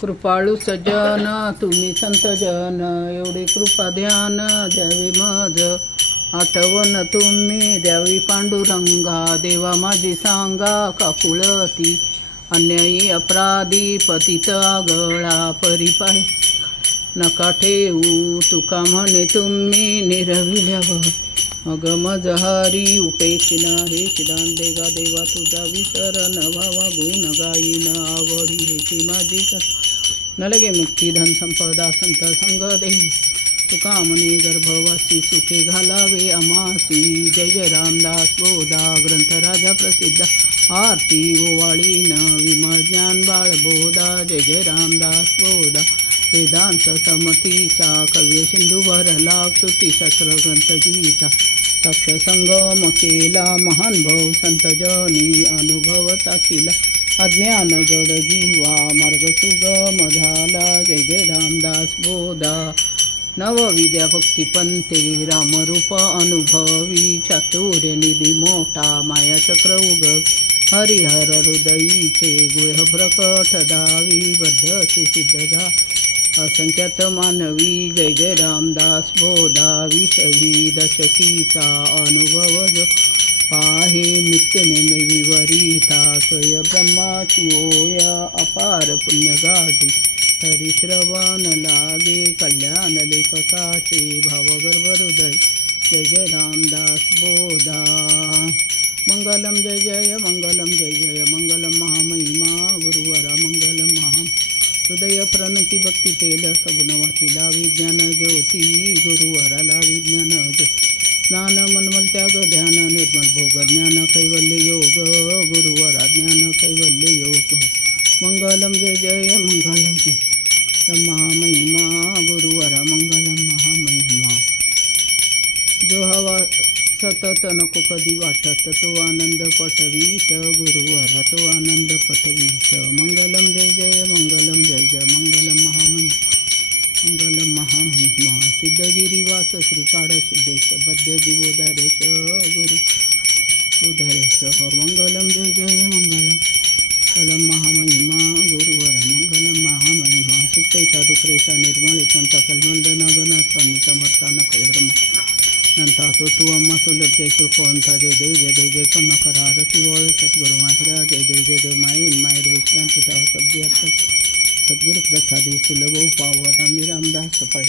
कृपाळू सज्जन तुम्ही संतजन, एवढे कृपा ध्यान द्यावे मज. आठवण तुम्ही द्यावी पांडुरंगा, देवा माझी सांगा काकुळती. अन्यायी अपराधी पतित आगळा, परिपाही नका ठेवू. तुका म्हणे तुम्ही निरविल्यावर, मग मज हरी उपेक्षिना. हे चिदान देगा देवा तुझा विसर नवावा, गुण गायीन आवडी हेची माझी. न लगे मुक्ती धन संपदा संत संग देही, तुका म्हणे गर्भवासी सुखे घालावे अमासी. जय जय रामदास बोधा ग्रंथ राजा प्रसिद्ध, आरती ओवाळीन विमळ ज्ञान बाळ बोधा. जय जय रामदास बोधा वेदांत समतीचा, कव्य सिंधू भरला श्रुतिशास्त्र ग्रंथ गीता. साक्ष संगम केला महान भाऊ संतजनी, अनुभवता केला अज्ञान जड जीवा, मार्ग सुगम झाला. जय जय रामदास बोधा नवविद्या भक्ती पंते, रामरूप अनुभवी. चातुर्य निधी मोठा माया चक्र उग, हरिहर हृदयीचे गुह प्रकट दावी. बद्धचे सिद्ध झा असंख्यात मानवी. जय जय रामदास बोधा विषयी दशकीचा अनुभव जो पाहे. नित्य नेमे विवरिता स्वय ब्रह्माची ओया, अपार पुण्य गाठी तरी श्रवण लागे. कल्याण लेखकाचे भावगर्भ हृदय. जय जय रामदास बोधा मंगलम जय जय मंगलम जय जय मंगलम. महामहिमा गुरुवरा मंगलम महा. हृदय प्रणती भक्ती तेल सगुण वाटीला, विज्ञान ज्योती गुरुवराला विज्ञान ज्योती. स्नान मनमल त्याग ध्यान निर्मल भोग, ज्ञान कैवल्य योग गुरुवरा ज्ञान कैवल्य योग. मंगलम जय जय मंगलम जय महामहिमा गुरुवरा मंगलम महामहिमा. जो हवा सतत नको कधी वाटत, तो आनंद पटवीत गुरुवरा तो आनंद पटवीत. मंगलम जय जय मंगलम जय जय मंगलम महामहिमा मंगलम महामहिमा. सिद्धगिरीवास श्रीकाड सिद्धेश पद्य जीवोधारेश गुरु उधारेश. मंगलम जय जय मंगलम मंगलम महामहिमा गुरुवरा मंगलम महामहिमा. सुप्तेचा दुक्रेशा निर्मळ एकांता कलमंडन गण स्वामी समर्थान कैब्रह्म नंता तो तू अम्मा सुलभ जय कृपवंता. जय देव जय देव जय कम करा आरती वळ सद्गुरु माहिरा. जय देव जय देव मायून मायर विश्रांती शब्दी अर्थ सद्गुरु प्रसादी सुलभ पाव. रामी रामदास पडला.